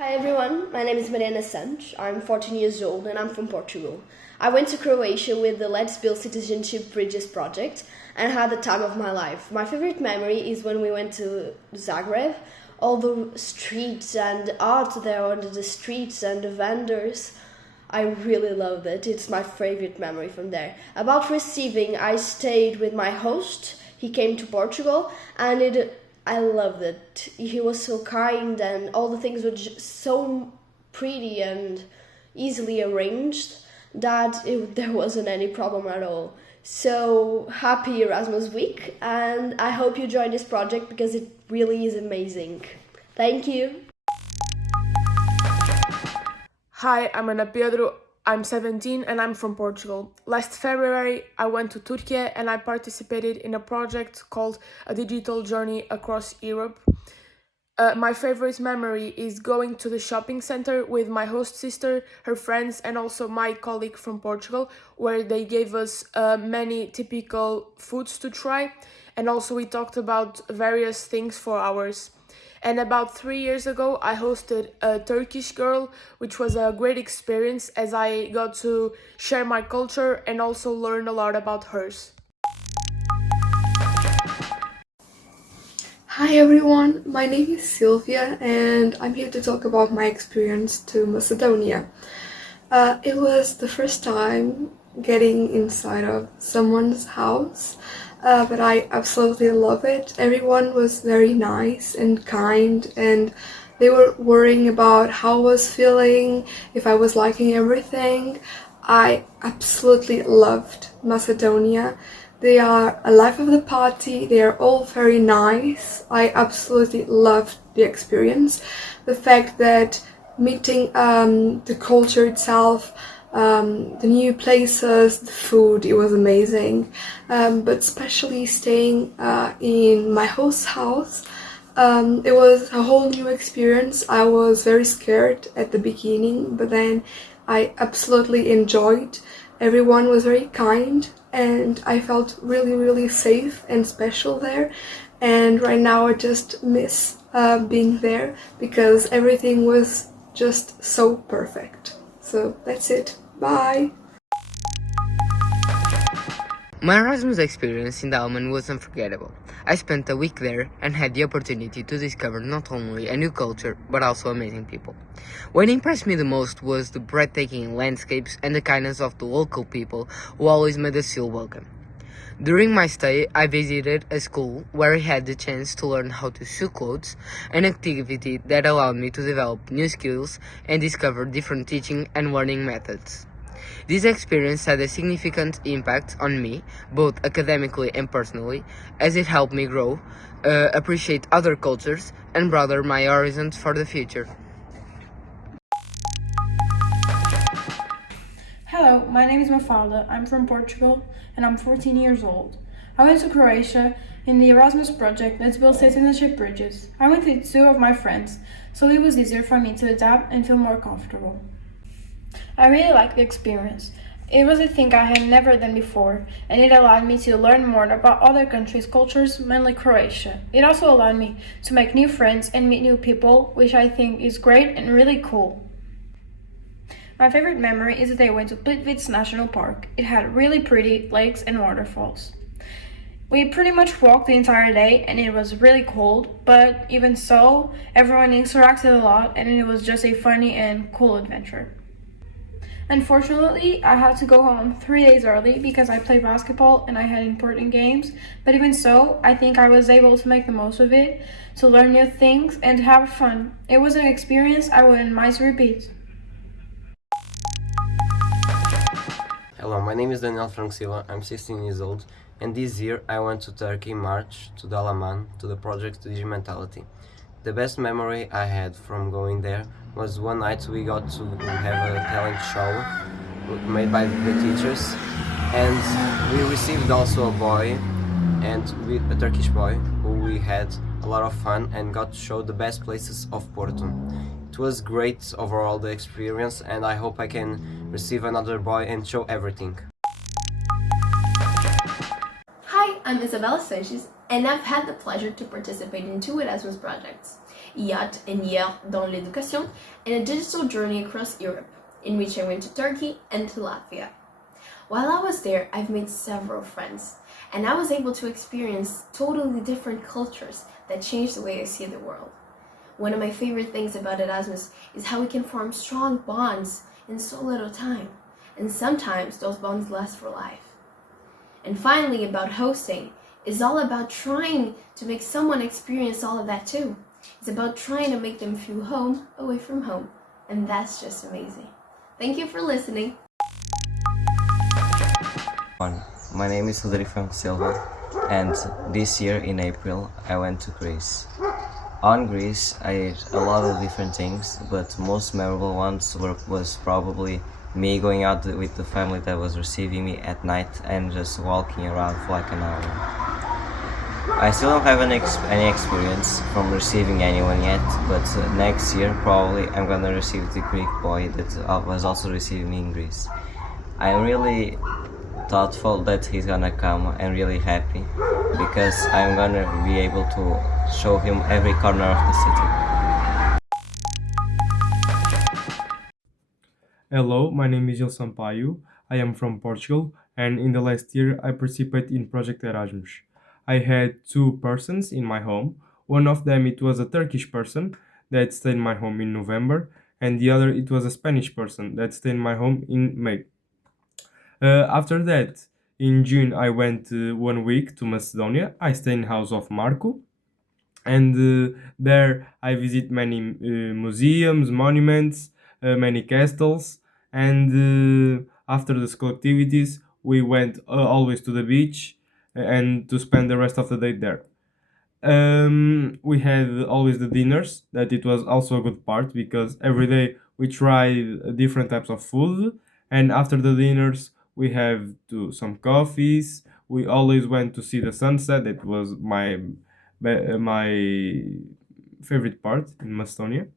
Hi everyone, my name is Mariana Santos. I'm 14 years old and I'm from Portugal. I went to Croatia with the Let's Build Citizenship Bridges project and had the time of my life. My favorite memory is when we went to Zagreb. All the streets and art there on the streets and the vendors. I really loved it. It's my favorite memory from there. About receiving, I stayed with my host. He came to Portugal and I loved it. He was so kind and all the things were just so pretty and easily arranged that there wasn't any problem at all. So happy Erasmus week, and I hope you join this project because it really is amazing. Thank you. Hi, I'm Ana Pedro. I'm 17 and I'm from Portugal. Last February, I went to Turkey and I participated in a project called A Digital Journey Across Europe. My favorite memory is going to the shopping center with my host sister, her friends, and also my colleague from Portugal, where they gave us many typical foods to try. And also we talked about various things for hours. And about 3 years ago, I hosted a Turkish girl, which was a great experience as I got to share my culture and also learn a lot about hers. Hi everyone, my name is Sylvia and I'm here to talk about my experience to Macedonia. It was the first time getting inside of someone's house, but I absolutely love it. Everyone was very nice and kind and they were worrying about how I was feeling, if I was liking everything. I absolutely loved Macedonia. They are a life of the party, they are all very nice. I absolutely loved the experience. The fact that meeting the culture itself, the new places, the food, it was amazing. But especially staying in my host's house, it was a whole new experience. I was very scared at the beginning, but then I absolutely enjoyed. Everyone was very kind and I felt really safe and special there. And right now I just miss being there because everything was just so perfect. So that's it. Bye! My Erasmus experience in Dalman was unforgettable. I spent a week there and had the opportunity to discover not only a new culture, but also amazing people. What impressed me the most was the breathtaking landscapes and the kindness of the local people who always made us feel welcome. During my stay, I visited a school where I had the chance to learn how to sew clothes, an activity that allowed me to develop new skills and discover different teaching and learning methods. This experience had a significant impact on me, both academically and personally, as it helped me grow, appreciate other cultures, and broaden my horizons for the future. Hello, my name is Mafalda. I'm from Portugal and I'm 14 years old. I went to Croatia in the Erasmus project Let's Build Citizenship Bridges. I went with two of my friends, so it was easier for me to adapt and feel more comfortable. I really liked the experience. It was a thing I had never done before, and it allowed me to learn more about other countries' cultures, mainly Croatia. It also allowed me to make new friends and meet new people, which I think is great and really cool. My favorite memory is that I went to Plitvice National Park. It had really pretty lakes and waterfalls. We pretty much walked the entire day and it was really cold, but even so, everyone interacted a lot and it was just a funny and cool adventure. Unfortunately, I had to go home 3 days early because I played basketball and I had important games, but even so, I think I was able to make the most of it, to learn new things and to have fun. It was an experience I wouldn't mind to repeat. Hello, my name is Daniel Frank Silva, I'm 16 years old, and this year I went to Turkey in March, to Dalaman, to the project Digimentality. The best memory I had from going there was one night we got to have a talent show made by the teachers, and we received also a boy, a Turkish boy, who we had a lot of fun and got to show the best places of Porto. It was great overall, the experience, and I hope I can receive another boy and show everything. Hi, I'm Isabella Sanchez, and I've had the pleasure to participate in 2 Erasmus projects. Yacht and Year dans l'éducation, and a digital journey across Europe, in which I went to Turkey and to Latvia. While I was there, I've made several friends, and I was able to experience totally different cultures that changed the way I see the world. One of my favorite things about Erasmus is how we can form strong bonds in so little time, and sometimes those bonds last for life. And finally, about hosting, is all about trying to make someone experience all of that too. It's about trying to make them feel home away from home, and that's just amazing. Thank you for listening. My name is Rodrigo Silva, and this year in April I went to Greece. On Greece I ate a lot of different things, but most memorable ones was probably me going out with the family that was receiving me at night and just walking around for like an hour. I still don't have any experience from receiving anyone yet, but next year probably I'm gonna receive the Greek boy that was also receiving me in Greece. I'm really thoughtful that he's gonna come and really happy because I'm gonna be able to show him every corner of the city. Hello, my name is Gil Sampaio. I am from Portugal, and in the last year I participated in Project Erasmus. I had two persons in my home. One of them it was a Turkish person that stayed in my home in November, and the other it was a Spanish person that stayed in my home in May. After that, in June I went 1 week to Macedonia. I stayed in house of Marco, and there I visit many museums, monuments, many castles, and after the school activities we went always to the beach and to spend the rest of the day there. We had always the dinners, that it was also a good part because every day we tried different types of food, and after the dinners we have some coffees. We always went to see the sunset. That was my favorite part in Macedonia,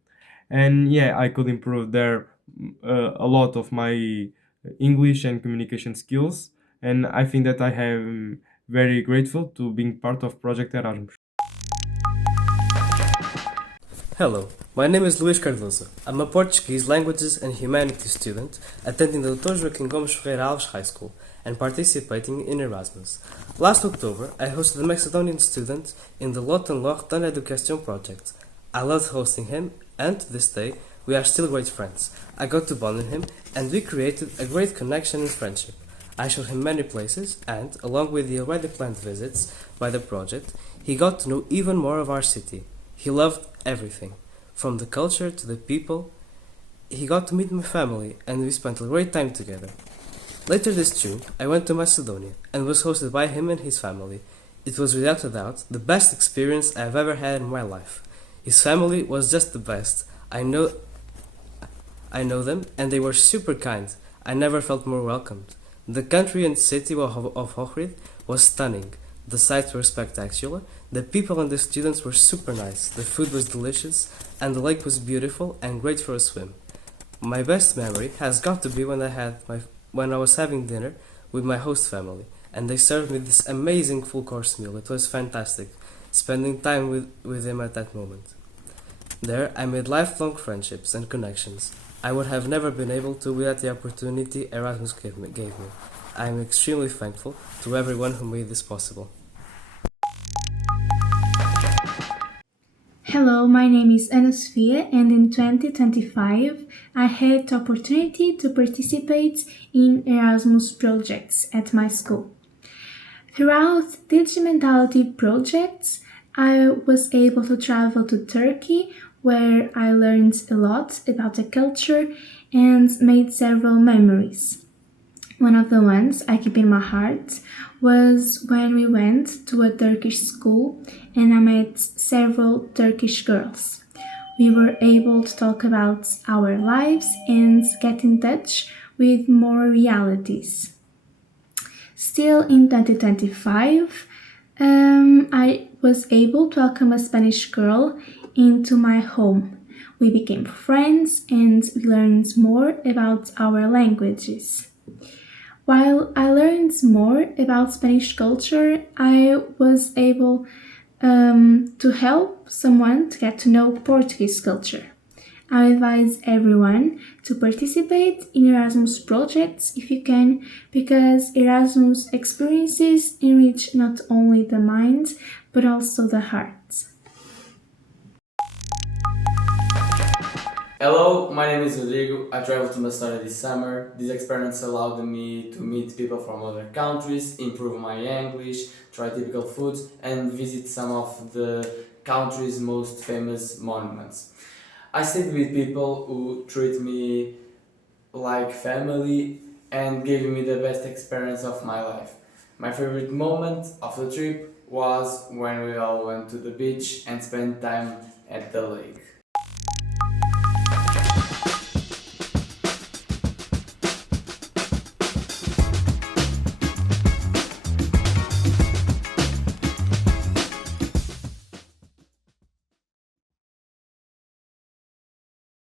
and yeah, I could improve there a lot of my English and communication skills, and I think that I am very grateful to being part of Project Erasmus. Hello, my name is Luís Cardoso. I'm a Portuguese Languages and Humanities student attending the Dr. Joaquim Gomes Ferreira Alves High School and participating in Erasmus. Last October, I hosted a Macedonian student in the Lot and Loch dans l'Education project. I loved hosting him, and to this day, we are still great friends. I got to bond with him, and we created a great connection and friendship. I showed him many places, and, along with the already planned visits by the project, he got to know even more of our city. He loved everything, from the culture to the people. He got to meet my family, and we spent a great time together. Later this June, I went to Macedonia and was hosted by him and his family. It was without a doubt the best experience I have ever had in my life. His family was just the best. I know them, and they were super kind. I never felt more welcomed. The country and city of Ohrid was stunning. The sights were spectacular. The people and the students were super nice. The food was delicious, and the lake was beautiful and great for a swim. My best memory has got to be when I was having dinner with my host family, and they served me this amazing full-course meal. It was fantastic, spending time with them at that moment. There, I made lifelong friendships and connections I would have never been able to without the opportunity Erasmus gave me. I am extremely thankful to everyone who made this possible. Hello, my name is Ana Sofia, and in 2025 I had the opportunity to participate in Erasmus projects at my school. Throughout Digimentality projects, I was able to travel to Turkey, where I learned a lot about the culture and made several memories. One of the ones I keep in my heart was when we went to a Turkish school and I met several Turkish girls. We were able to talk about our lives and get in touch with more realities. Still in 2025, I was able to welcome a Spanish girl into my home. We became friends and we learned more about our languages. While I learned more about Spanish culture, I was able to help someone to get to know Portuguese culture. I advise everyone to participate in Erasmus projects if you can, because Erasmus experiences enrich not only the mind but also the heart. Hello, my name is Rodrigo. I traveled to Macedónia this summer. This experience allowed me to meet people from other countries, improve my English, try typical foods, and visit some of the country's most famous monuments. I stayed with people who treat me like family and gave me the best experience of my life. My favorite moment of the trip was when we all went to the beach and spent time at the lake.